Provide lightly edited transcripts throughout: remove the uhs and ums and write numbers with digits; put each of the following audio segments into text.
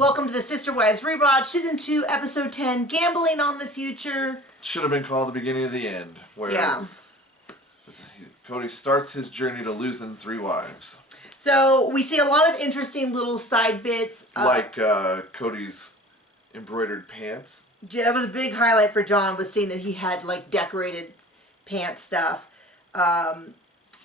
Welcome to the Sister Wives Rewatch, Season 2, Episode 10, Gambling on the Future. Should have been called the beginning of the end, where Cody starts his journey to losing 3 wives. So we see a lot of interesting little side bits. Like Cody's embroidered pants. That was a big highlight for John, was seeing that he had like decorated pants stuff.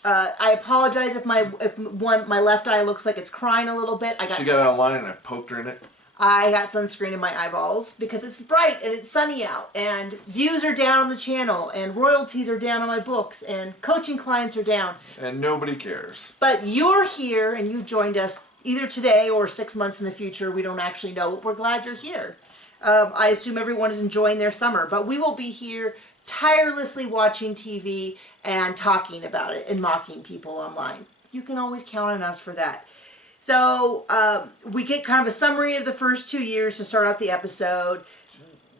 I apologize if my left eye looks like it's crying a little bit. She got it online and I poked her in it. I got sunscreen in my eyeballs because it's bright and it's sunny out, and views are down on the channel, and royalties are down on my books, and coaching clients are down. And nobody cares. But you're here and you joined us either today or 6 months in the future. We don't actually know, but we're glad you're here. I assume everyone is enjoying their summer, but we will be here tirelessly watching TV and talking about it and mocking people online. You can always count on us for that. So we get kind of a summary of the first 2 years to start out the episode.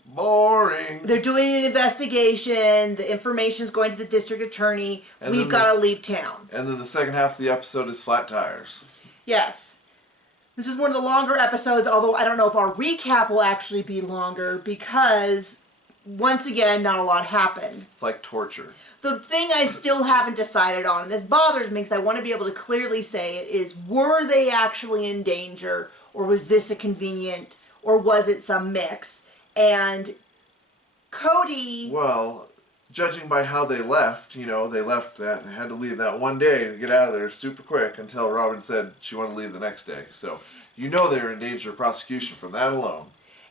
Boring. They're doing an investigation. The information's going to the district attorney. And we've got to leave town. And then the second half of the episode is flat tires. Yes. This is one of the longer episodes, although I don't know if our recap will actually be longer because, once again, not a lot happened. It's like torture. The thing I still haven't decided on, and this bothers me because I want to be able to clearly say it, is were they actually in danger, or was this a convenient, or was it some mix? And Cody... Well, judging by how they left, you know, they had to leave that one day to get out of there super quick until Robin said she wanted to leave the next day. So, you know they were in danger of prosecution from that alone.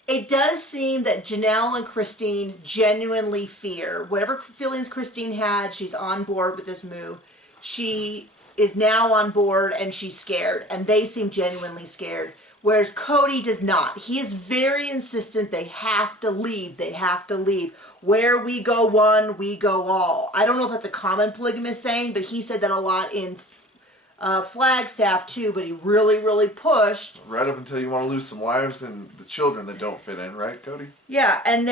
It does seem that Janelle and Christine genuinely fear. Whatever feelings Christine had, she's on board with this move. She is now on board and she's scared. And they seem genuinely scared. Whereas Cody does not. He is very insistent they have to leave. They have to leave. Where we go one, we go all. I don't know if that's a common polygamous saying, but he said that a lot in Flagstaff too, but he really pushed. Right up until you want to lose some wives and the children that don't fit in, right, Cody? Yeah, and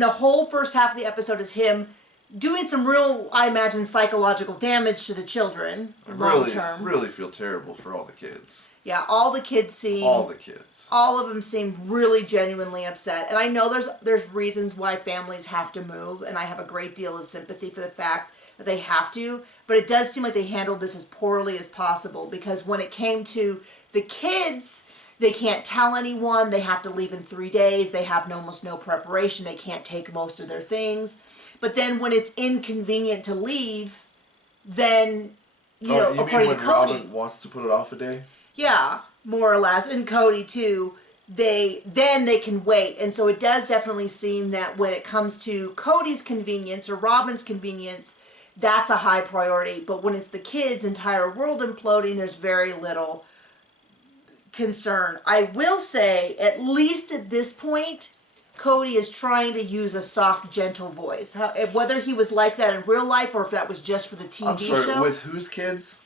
the whole first half of the episode is him doing some real, I imagine, psychological damage to the children long term. Really feel terrible for all the kids. Yeah, all the kids seem... All the kids. All of them seem really genuinely upset. And I know there's reasons why families have to move, and I have a great deal of sympathy for the fact that they have to, but it does seem like they handled this as poorly as possible, because when it came to the kids, they can't tell anyone, they have to leave in 3 days, they have almost no preparation, they can't take most of their things. But then when it's inconvenient to leave, then, you know, according to Cody... Robin wants to put it off a day? Yeah, more or less, and Cody too, they can wait. And so it does definitely seem that when it comes to Cody's convenience or Robin's convenience, that's a high priority. But when it's the kids' entire world imploding, there's very little concern. I will say, at least at this point, Cody is trying to use a soft, gentle voice. Whether he was like that in real life or if that was just for the TV show. With whose kids?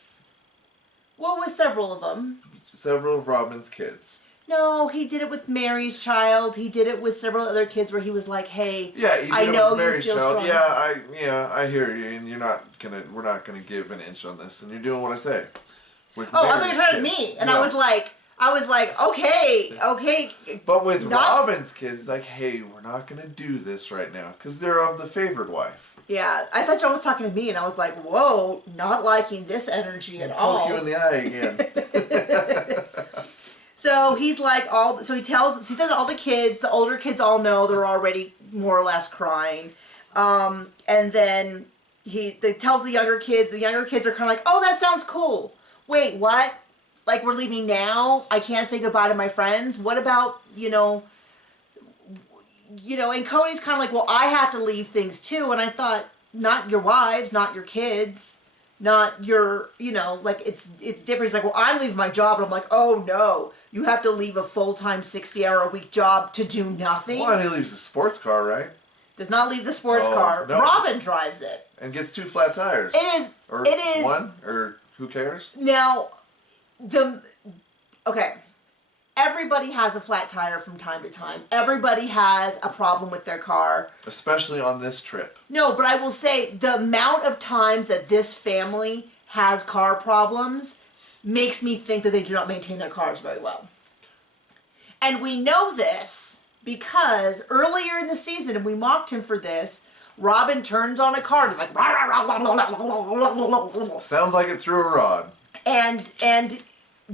Well, with several of them. Several of Robin's kids. No, he did it with Mary's child. He did it with several other kids where he was like, "Hey, yeah, he did I it know with Mary's you feel child. strong." I hear you, and we're not gonna give an inch on this, and you're doing what I say. With I thought you were talking to me, and yeah. I was like, okay. But with Robin's kids, it's like, hey, we're not gonna do this right now because they're of the favored wife. Yeah, I thought John was talking to me, and I was like, whoa, not liking this energy at all. Poke you in the eye again. So he's like, he says all the kids, the older kids all know they're already more or less crying. And then he tells the younger kids are kind of like, oh, that sounds cool. Wait, what? Like, we're leaving now? I can't say goodbye to my friends? What about, and Cody's kind of like, well, I have to leave things too. And I thought, not your wives, not your kids, not your, it's different. He's like, well, I'm leaving my job. And I'm like, oh no, you have to leave a full-time 60-hour-a-week job to do nothing? Well, he leaves the sports car, right? Does not leave the sports car. No. Robin drives it. And gets 2 flat tires. It is. One, or who cares? Now, okay. Everybody has a flat tire from time to time. Everybody has a problem with their car. Especially on this trip. No, but I will say the amount of times that this family has car problems makes me think that they do not maintain their cars very well. And we know this because earlier in the season, and we mocked him for this, Robin turns on a car and is like, Sounds like it threw a rod. and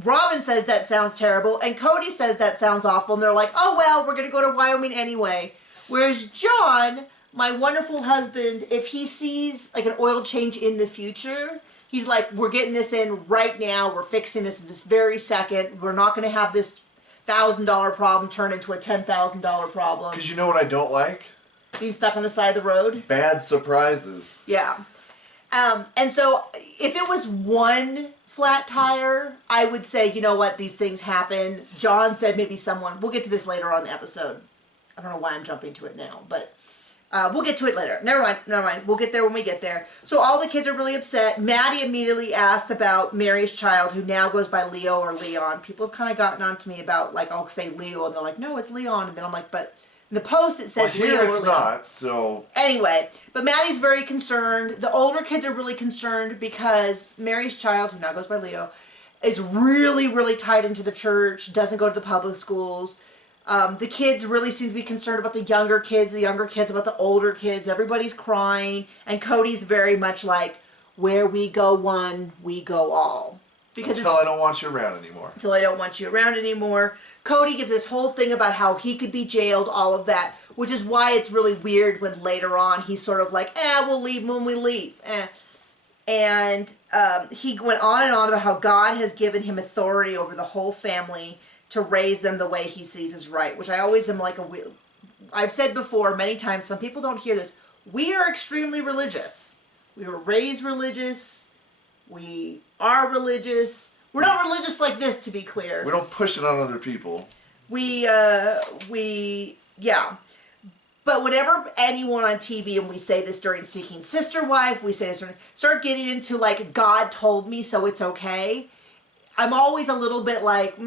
Robin says that sounds terrible, and Cody says that sounds awful, and they're like, oh well, we're gonna go to Wyoming anyway. Whereas John, my wonderful husband, if he sees like an oil change in the future, he's like, we're getting this in right now, we're fixing this very second, we're not gonna have this $1,000 problem turn into a $10,000 problem. Because you know what I don't like? Being stuck on the side of the road. Bad surprises. Yeah. And so if it was one flat tire, I would say, you know what, these things happen. John said maybe someone, we'll get to this later on in the episode. I don't know why I'm jumping to it now, but we'll get to it later. Never mind. We'll get there when we get there. So all the kids are really upset. Maddie immediately asks about Mary's child, who now goes by Leo or Leon. People have kind of gotten on to me about, like, I'll say Leo, and they're like, no, it's Leon. And then I'm like, but in the post it says Leo Leo or it's Leon. not, so... Anyway, but Maddie's very concerned. The older kids are really concerned because Mary's child, who now goes by Leo, is really, really tied into the church, doesn't go to the public schools. The kids really seem to be concerned about the younger kids about the older kids. Everybody's crying. And Cody's very much like, where we go one, we go all. Because until I don't want you around anymore. Until I don't want you around anymore. Cody gives this whole thing about how he could be jailed, all of that. Which is why it's really weird when later on he's sort of like, we'll leave when we leave. And he went on and on about how God has given him authority over the whole family to raise them the way he sees is right, which I always am like I've said before many times, some people don't hear this. We are extremely religious. We were raised religious. We are religious. We're not religious like this, to be clear. We don't push it on other people. Yeah. But whenever anyone on TV, and we say this during Seeking Sister Wife, we say this during, start getting into like, God told me so it's okay, I'm always a little bit like,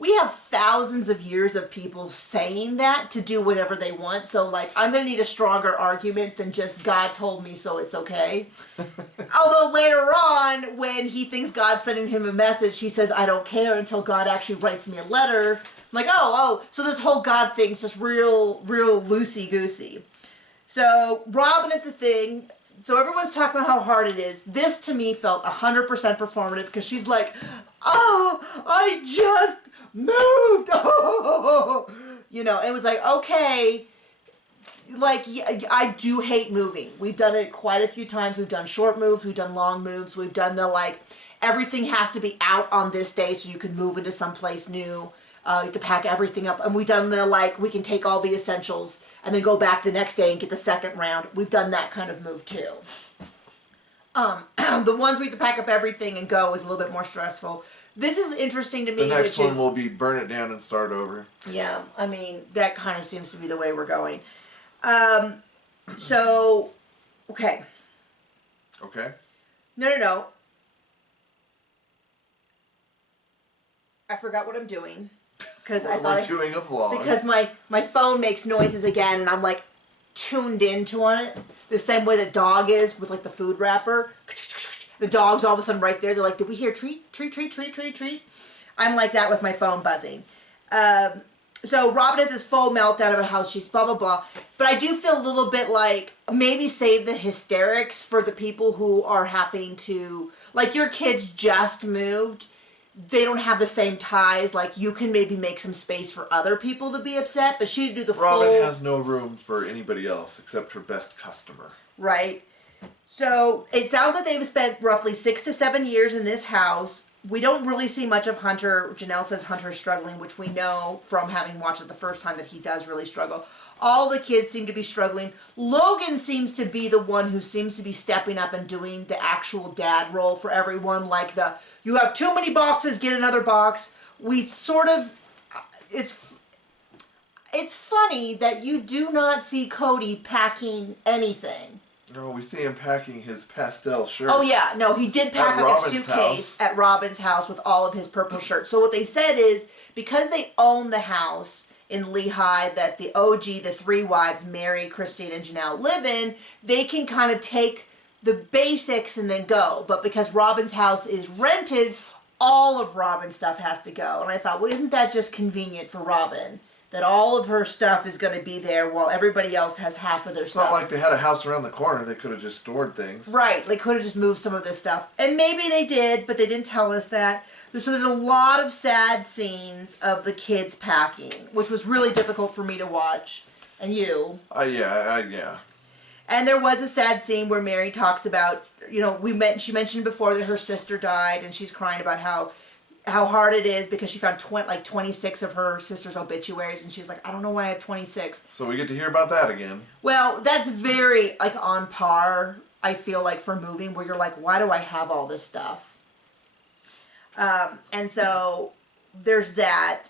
we have thousands of years of people saying that to do whatever they want. So, like, I'm going to need a stronger argument than just God told me so it's okay. Although later on, when he thinks God's sending him a message, he says, I don't care until God actually writes me a letter. I'm like, so this whole God thing's just real loosey-goosey. So, Robin at the thing... So everyone's talking about how hard it is. This, to me, felt 100% performative because she's like, I just moved. You know, and it was like, okay, like, I do hate moving. We've done it quite a few times. We've done short moves. We've done long moves. We've done the, like, everything has to be out on this day so you can move into someplace new. You have to pack everything up. And we've done the, like, we can take all the essentials and then go back the next day and get the second round. We've done that kind of move, too. The ones we have to pack up everything and go is a little bit more stressful. This is interesting to me. The next one will be burn it down and start over. Yeah, I mean, that kind of seems to be the way we're going. So, okay. Okay. No. I forgot what I'm doing. Because I thought we're doing a vlog. Because my phone makes noises again, and I'm like tuned into it the same way the dog is with like the food wrapper. The dog's all of a sudden right there. They're like, "Did we hear treat, treat, treat, treat, treat, treat?" I'm like that with my phone buzzing. So Robin has this full meltdown about how she's blah blah blah. But I do feel a little bit like maybe save the hysterics for the people who are having to, like, your kids just moved. They don't have the same ties. Like, you can maybe make some space for other people to be upset, but she do the Robin full... has no room for anybody else except her best customer. Right. So, it sounds like they've spent roughly 6 to 7 years in this house. We don't really see much of Hunter. Janelle says Hunter's struggling, which we know from having watched it the first time that he does really struggle. All the kids seem to be struggling. Logan seems to be the one who seems to be stepping up and doing the actual dad role for everyone. Like the, you have too many boxes, get another box. We sort of, it's funny that you do not see Cody packing anything. No, we see him packing his pastel shirts. Oh yeah, no, he did pack like a suitcase at Robin's house with all of his purple shirts. So what they said is, because they own the house in Lehigh that the OG, the three wives, Mary, Christine, and Janelle live in, they can kind of take the basics and then go. But because Robin's house is rented, all of Robin's stuff has to go. And I thought, well, isn't that just convenient for Robin? That all of her stuff is going to be there while everybody else has half of their stuff. It's not like they had a house around the corner. They could have just stored things. Right. They could have just moved some of this stuff. And maybe they did, but they didn't tell us that. So there's a lot of sad scenes of the kids packing, which was really difficult for me to watch. And you. Yeah. And there was a sad scene where Mary talks about, she mentioned before that her sister died, and she's crying about how hard it is because she found 26 of her sister's obituaries, and she's like, I don't know why I have 26. So we get to hear about that again. Well, that's very on par, I feel like, for moving, where you're like, why do I have all this stuff? And so there's that,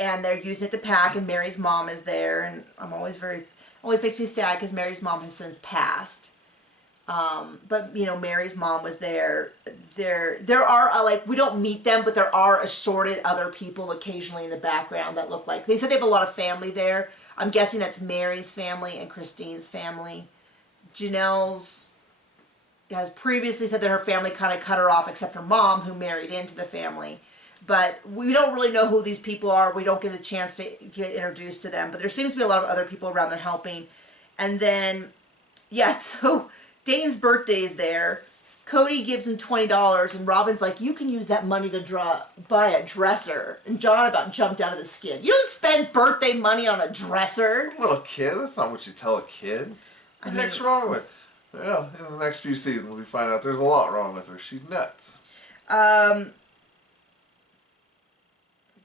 and they're using it to pack, and Mary's mom is there, and always makes me sad because Mary's mom has since passed. But Mary's mom was there. There are we don't meet them, but there are assorted other people occasionally in the background that look like, they said they have a lot of family there. I'm guessing that's Mary's family and Christine's family. Janelle's has previously said that her family kind of cut her off, except her mom, who married into the family. But we don't really know who these people are. We don't get a chance to get introduced to them. But there seems to be a lot of other people around there helping. And then, so Dane's birthday is there. Cody gives him $20, and Robin's like, you can use that money to buy a dresser. And John about jumped out of his skin. You don't spend birthday money on a dresser. Little kid, that's not what you tell a kid. What the heck's wrong with? Well, in the next few seasons we find out there's a lot wrong with her. She's nuts.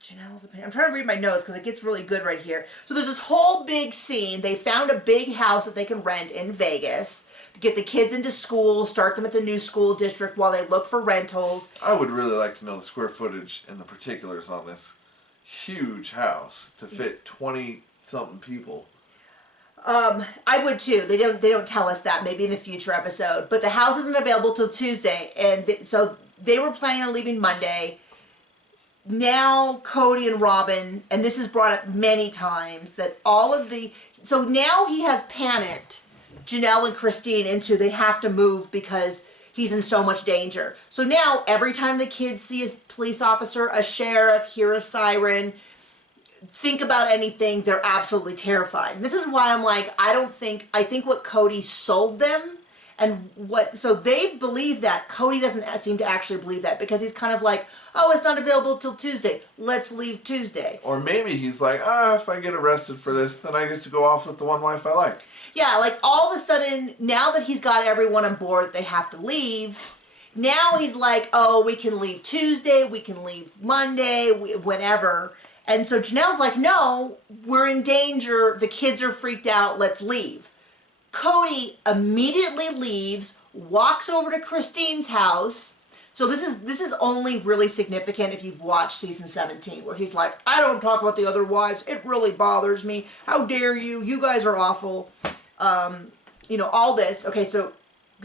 Janelle's opinion. I'm trying to read my notes because it gets really good right here. So there's this whole big scene. They found a big house that they can rent in Vegas to get the kids into school, start them at the new school district while they look for rentals. I would really like to know the square footage and the particulars on this huge house to fit 20-something people. I would too. They don't tell us that, maybe in the future episode. But the house isn't available till Tuesday, and so they were planning on leaving Monday. Now Cody and Robin, and this is brought up many times, that so now he has panicked Janelle and Christine into they have to move because he's in so much danger. So now every time the kids see a police officer, a sheriff, hear a siren, think about anything, they're absolutely terrified. And this is why I'm like, I think what Cody sold them so they believe that. Cody doesn't seem to actually believe that because he's kind of like, oh, it's not available till Tuesday. Let's leave Tuesday. Or maybe he's like, if I get arrested for this, then I get to go off with the one wife I like. Yeah, all of a sudden, now that he's got everyone on board, they have to leave. Now he's like, oh, we can leave Tuesday, we can leave Monday, whenever. And so Janelle's like, no, we're in danger. The kids are freaked out. Let's leave. Cody immediately leaves, walks over to Christine's house. So this is only really significant if you've watched season 17, where he's like, I don't talk about the other wives. It really bothers me. How dare you? You guys are awful. All this. Okay, so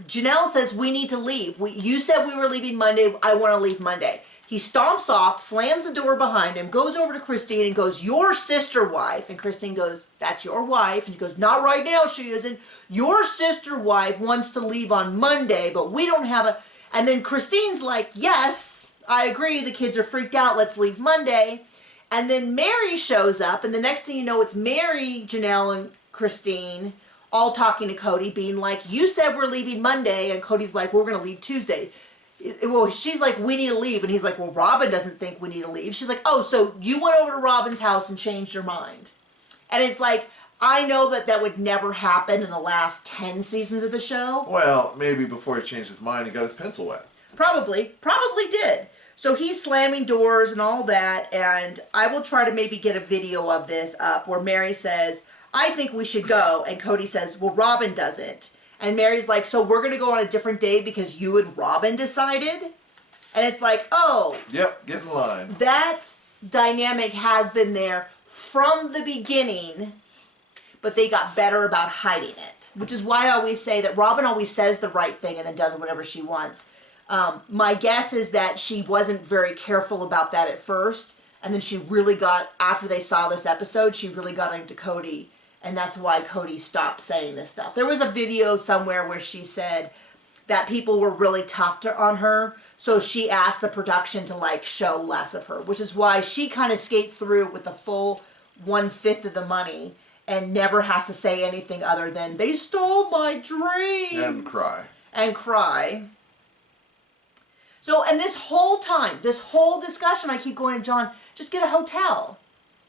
Janelle says we need to leave. You said we were leaving Monday. I want to leave Monday. He stomps off, slams the door behind him, goes over to Christine and goes, your sister wife. And Christine goes, that's your wife. And he goes, not right now, she isn't. Your sister wife wants to leave on Monday, but we don't have a... And then Christine's like, yes, I agree. The kids are freaked out. Let's leave Monday. And then Mary shows up. And the next thing you know, it's Mary, Janelle, and Christine all talking to Cody, being like, you said we're leaving Monday. And Cody's like, we're going to leave Tuesday. Well, she's like, we need to leave. And he's like, well, Robin doesn't think we need to leave. She's like, oh, so you went over to Robin's house and changed your mind. And it's like, I know that would never happen in the last 10 seasons of the show. Well, maybe before he changed his mind, he got his pencil wet. Probably did. So he's slamming doors and all that. And I will try to maybe get a video of this up where Mary says, I think we should go. And Cody says, well, Robin doesn't. And Mary's like, so we're going to go on a different day because you and Robin decided? And it's like, oh. Yep, get in line. That dynamic has been there from the beginning, but they got better about hiding it. Which is why I always say that Robin always says the right thing and then does whatever she wants. My guess is that she wasn't very careful about that at first. And then she really got, after they saw this episode, she really got into Cody. And that's why Cody stopped saying this stuff. There was a video somewhere where she said that people were really tough on her. So she asked the production to like show less of her, which is why she kind of skates through with the full 1/5 of the money and never has to say anything other than they stole my dream And cry. And cry. So, and this whole time, this whole discussion, I keep going to John, just get a hotel.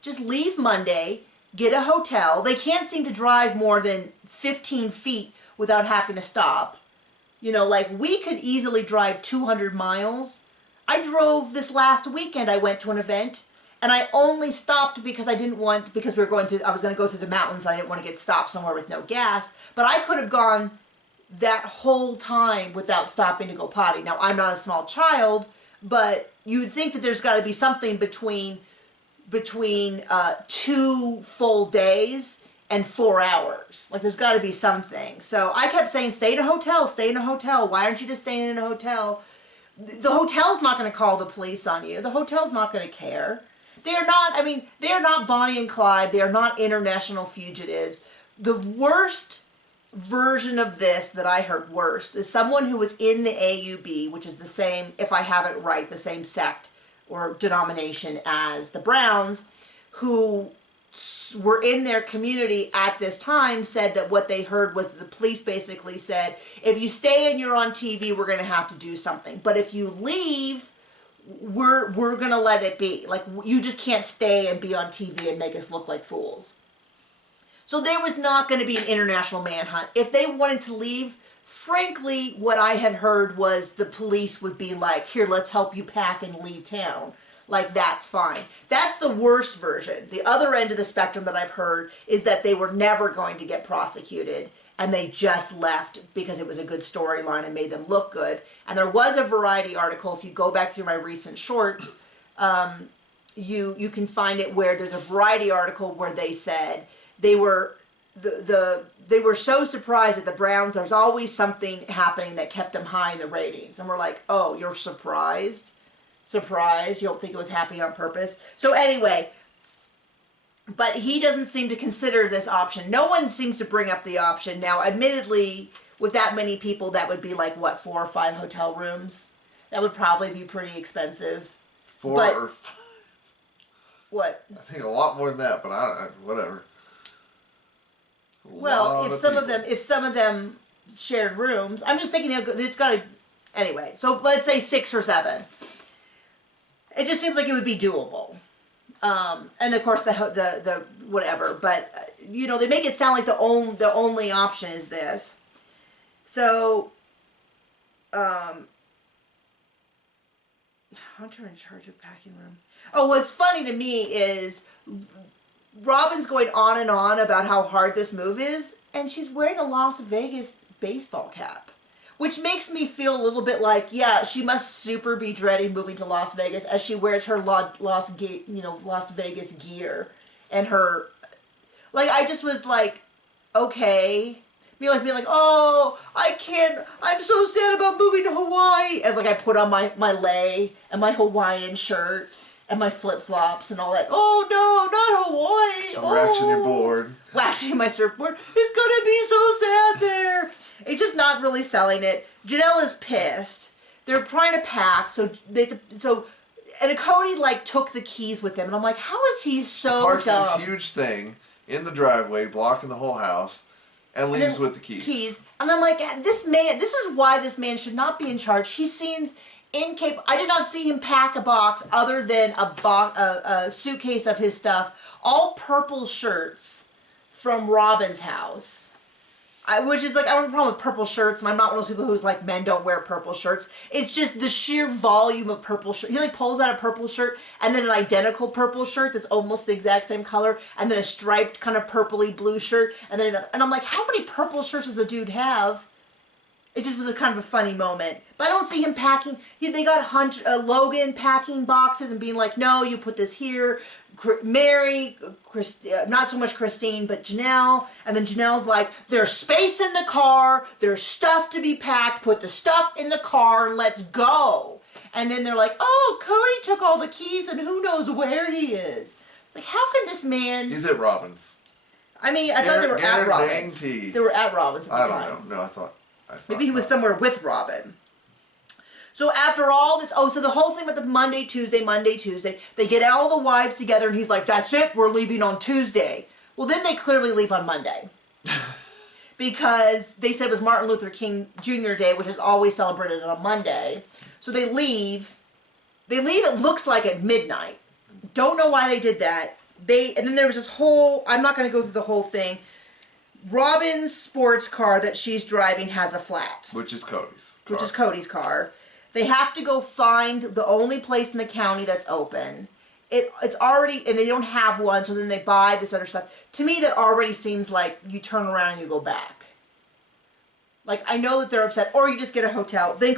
Just leave Monday, get a hotel. They can't seem to drive more than 15 feet without having to stop. You know, like we could easily drive 200 miles. I drove this last weekend. I went to an event and I only stopped because I didn't want, because we were going through, I was going to go through the mountains. I didn't want to get stopped somewhere with no gas, but I could have gone that whole time without stopping to go potty. Now, I'm not a small child, but you would think that there's got to be something between 2 full days and 4 hours. Like, there's got to be something. So I kept saying, stay in a hotel, stay in a hotel. Why aren't you just staying in a hotel? The hotel's not going to call the police on you. The hotel's not going to care. They are not, I mean, they are not Bonnie and Clyde. They are not international fugitives. The worst version of this that I heard worst is someone who was in the AUB, which is the same, if I have it right, the same sect or denomination as the Browns, who were in their community at this time, said that what they heard was the police basically said, if you stay and you're on TV, we're going to have to do something. But if you leave, we're going to let it be. Like, you just can't stay and be on TV and make us look like fools. So there was not going to be an international manhunt. If they wanted to leave, frankly, what I had heard was the police would be like, here, let's help you pack and leave town. Like, that's fine. That's the worst version. The other end of the spectrum that I've heard is that they were never going to get prosecuted and they just left because it was a good storyline and made them look good. And there was a Variety article, if you go back through my recent shorts, you can find it where there's a Variety article where they said they were they were so surprised at the Browns. There's always something happening that kept them high in the ratings. And we're like, oh, you're surprised? Surprised? You don't think it was happening on purpose? So anyway, but he doesn't seem to consider this option. No one seems to bring up the option. Now, admittedly, with that many people, that would be like, what, 4 or 5 hotel rooms? That would probably be pretty expensive. 4 or 5. What? I think a lot more than that, but whatever. Well, if some of them shared rooms, I'm just thinking it's got to, anyway. So let's say 6 or 7. It just seems like it would be doable. And of course the whatever, but you know, they make it sound like the only option is this. So, Hunter in charge of packing room. Oh, what's funny to me is Robin's going on and on about how hard this move is, and she's wearing a Las Vegas baseball cap, which makes me feel a little bit like, yeah, she must super be dreading moving to Las Vegas as she wears her Las Vegas gear and her, like, I just was like, okay. Being like, oh, I can't, I'm so sad about moving to Hawaii. As like I put on my lei and my Hawaiian shirt and my flip-flops and all that. Oh no, not Hawaii. I'm waxing your board. Waxing my surfboard. It's gonna be so sad there. It's just not really selling it. Janelle is pissed. They're trying to pack, and Cody like took the keys with him, and I'm like, how is he so Parks dumb? this huge thing in the driveway, blocking the whole house, and leaves with the keys. And I'm like, this is why this man should not be in charge. He seems incapable. I did not see him pack a box other than a suitcase of his stuff, all purple shirts from Robin's house. Which is like, I don't have a problem with purple shirts, and I'm not one of those people who's like, men don't wear purple shirts. It's just the sheer volume of purple shirt. He like pulls out a purple shirt, and then an identical purple shirt that's almost the exact same color, and then a striped kind of purpley blue shirt, and I'm like, how many purple shirts does the dude have? It just was a kind of a funny moment. But I don't see him packing. They got Logan packing boxes and being like, no, you put this here. Mary, not so much Christine, but Janelle. And then Janelle's like, there's space in the car. There's stuff to be packed. Put the stuff in the car and let's go. And then they're like, oh, Cody took all the keys and who knows where he is. Like, how can this man... He's at Robin's. I mean, I thought they were at Robin's. They were at Robin's at the time. I don't know. No, Maybe he was somewhere with Robin. So after all this, so the whole thing with the Monday, Tuesday, they get all the wives together and he's like, that's it, we're leaving on Tuesday. Well, then they clearly leave on Monday. Because they said it was Martin Luther King Jr. Day, which is always celebrated on a Monday. So they leave. It looks like at midnight. Don't know why they did that. And then there was this whole, I'm not going to go through the whole thing. Robin's sports car that she's driving has a flat. Which is Cody's car. Which is Cody's car. They have to go find the only place in the county that's open. It's already, and they don't have one, so then they buy this other stuff. To me, that already seems like you turn around and you go back. Like, I know that they're upset, or you just get a hotel. Then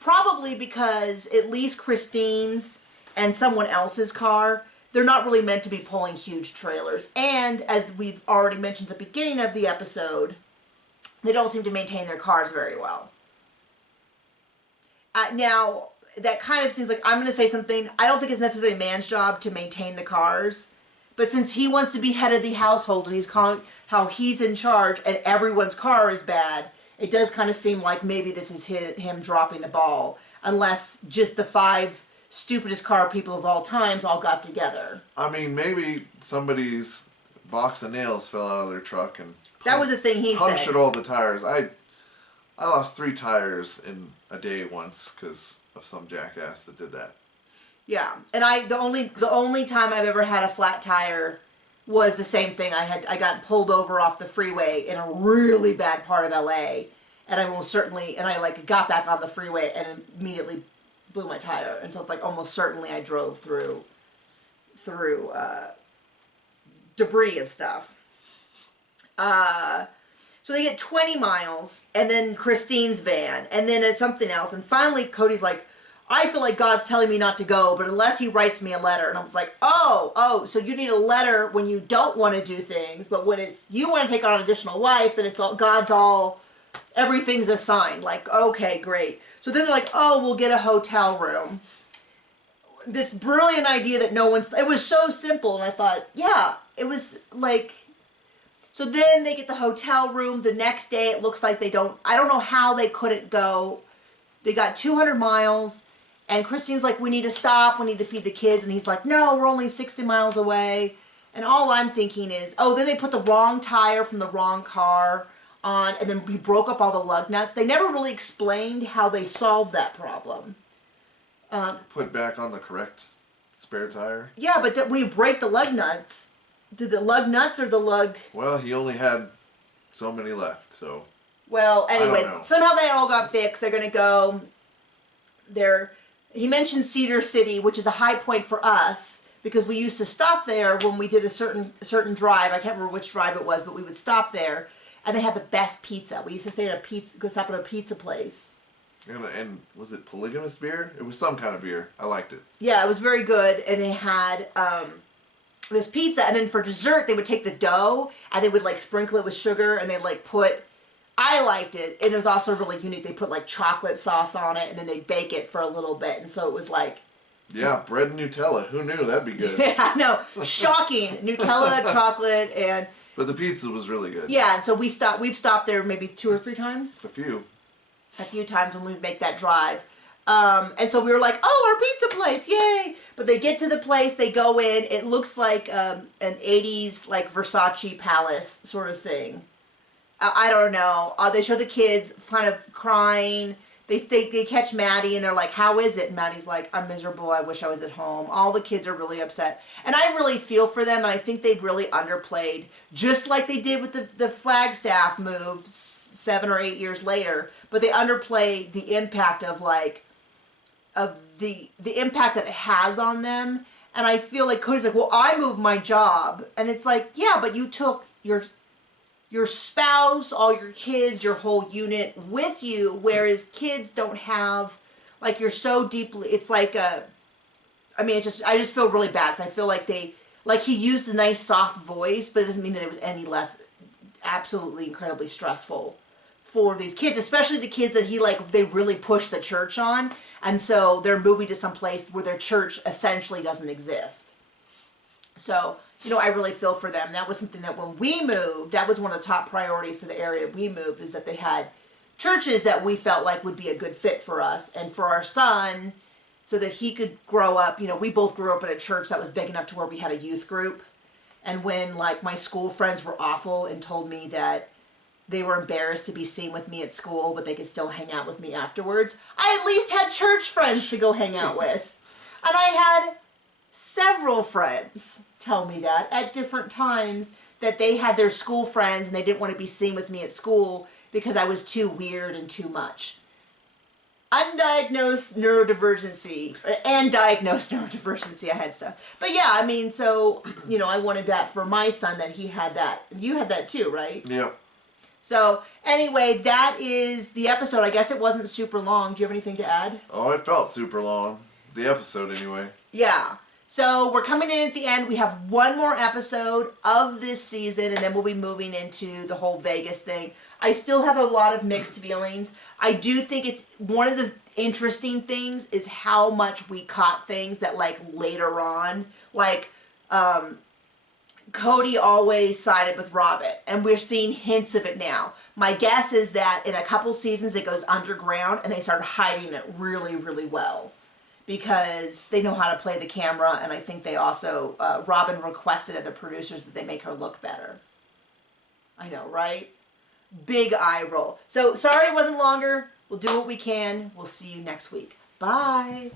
probably because at least Christine's and someone else's car, they're not really meant to be pulling huge trailers. And as we've already mentioned at the beginning of the episode, they don't seem to maintain their cars very well. Now, that kind of seems like, I'm going to say something, I don't think it's necessarily a man's job to maintain the cars, but since he wants to be head of the household and he's calling how he's in charge and everyone's car is bad, it does kind of seem like maybe this is him dropping the ball, unless just the 5 stupidest car people of all times all got together. I mean, maybe somebody's box of nails fell out of their truck and that was the thing he said. Punctured all the tires. I lost 3 tires in a day once because of some jackass that did that. Yeah, and the only time I've ever had a flat tire was the same thing. I got pulled over off the freeway in a really bad part of LA, and I like got back on the freeway and immediately blew my tire, and so it's like almost certainly I drove through debris and stuff. So they get 20 miles, and then Christine's van, and then it's something else. And finally, Cody's like, I feel like God's telling me not to go, but unless he writes me a letter. And I was like, oh, so you need a letter when you don't want to do things, but when you want to take on an additional wife, then everything's assigned. Like, okay, great. So then they're like, oh, we'll get a hotel room. This brilliant idea that it was so simple, and I thought, yeah, it was like... So then they get the hotel room. The next day it looks like I don't know how they couldn't go. They got 200 miles and Christine's like, we need to stop. We need to feed the kids. And he's like, no, we're only 60 miles away. And all I'm thinking is, then they put the wrong tire from the wrong car on and then we broke up all the lug nuts. They never really explained how they solved that problem. Put back on the correct spare tire? Yeah, but when you break the lug nuts... Did the lug nuts or the lug... Well, he only had so many left, so... Well, anyway, somehow they all got fixed. They're going to go... He mentioned Cedar City, which is a high point for us, because we used to stop there when we did a certain drive. I can't remember which drive it was, but we would stop there, and they had the best pizza. We used to stay at go stop at a pizza place. And was it polygamous beer? It was some kind of beer. I liked it. Yeah, it was very good, and they had... this pizza, and then for dessert they would take the dough and they would like sprinkle it with sugar and they'd like I liked it, and it was also really unique. They put like chocolate sauce on it and then they'd bake it for a little bit, and so it was like, yeah, bread and Nutella. Who knew that'd be good? Yeah, no, shocking. Nutella, chocolate, and but the pizza was really good. Yeah, and so we've stopped there maybe 2 or 3 times. A few times when we make that drive. And so we were like, oh, our pizza place, yay! But they get to the place, they go in, it looks like an 80s, like, Versace palace sort of thing. I don't know. They show the kids kind of crying. They catch Maddie, and they're like, how is it? And Maddie's like, I'm miserable, I wish I was at home. All the kids are really upset. And I really feel for them, and I think they've really underplayed, just like they did with the Flagstaff move 7 or 8 years later, but they underplay the impact of, like, the impact that it has on them. And I feel like Cody's like, well, I moved my job. And it's like, yeah, but you took your spouse, all your kids, your whole unit with you, whereas kids don't have, like, you're so deeply, it's like I just feel really bad, because I feel like he used a nice soft voice, but it doesn't mean that it was any less absolutely incredibly stressful for these kids, especially the kids that they really push the church on, and so they're moving to some place where their church essentially doesn't exist. So, I really feel for them. That was something that when we moved, that was one of the top priorities to the area we moved, is that they had churches that we felt like would be a good fit for us and for our son, so that he could grow up. You know, we both grew up in a church that was big enough to where we had a youth group. And when, like, my school friends were awful and told me that they were embarrassed to be seen with me at school, but they could still hang out with me afterwards, I at least had church friends to go hang out with. And I had several friends tell me that at different times, that they had their school friends and they didn't want to be seen with me at school because I was too weird and too much. Undiagnosed neurodivergency and diagnosed neurodivergency, I had stuff. But yeah, I mean, so, you know, I wanted that for my son, that he had that. You had that too, right? Yep. So anyway, that is the episode. I guess it wasn't super long. Do you have anything to add? Oh, it felt super long. The episode, anyway. Yeah. So we're coming in at the end. We have one more episode of this season, and then we'll be moving into the whole Vegas thing. I still have a lot of mixed feelings. I do think it's one of the interesting things is how much we caught things that, like, later on, like, Cody always sided with Robin, and we're seeing hints of it now. My guess is that in a couple seasons it goes underground and they start hiding it really, really well, because they know how to play the camera, and I think they also, Robin requested of the producers that they make her look better. I know, right? Big eye roll. So, sorry it wasn't longer. We'll do what we can. We'll see you next week. Bye.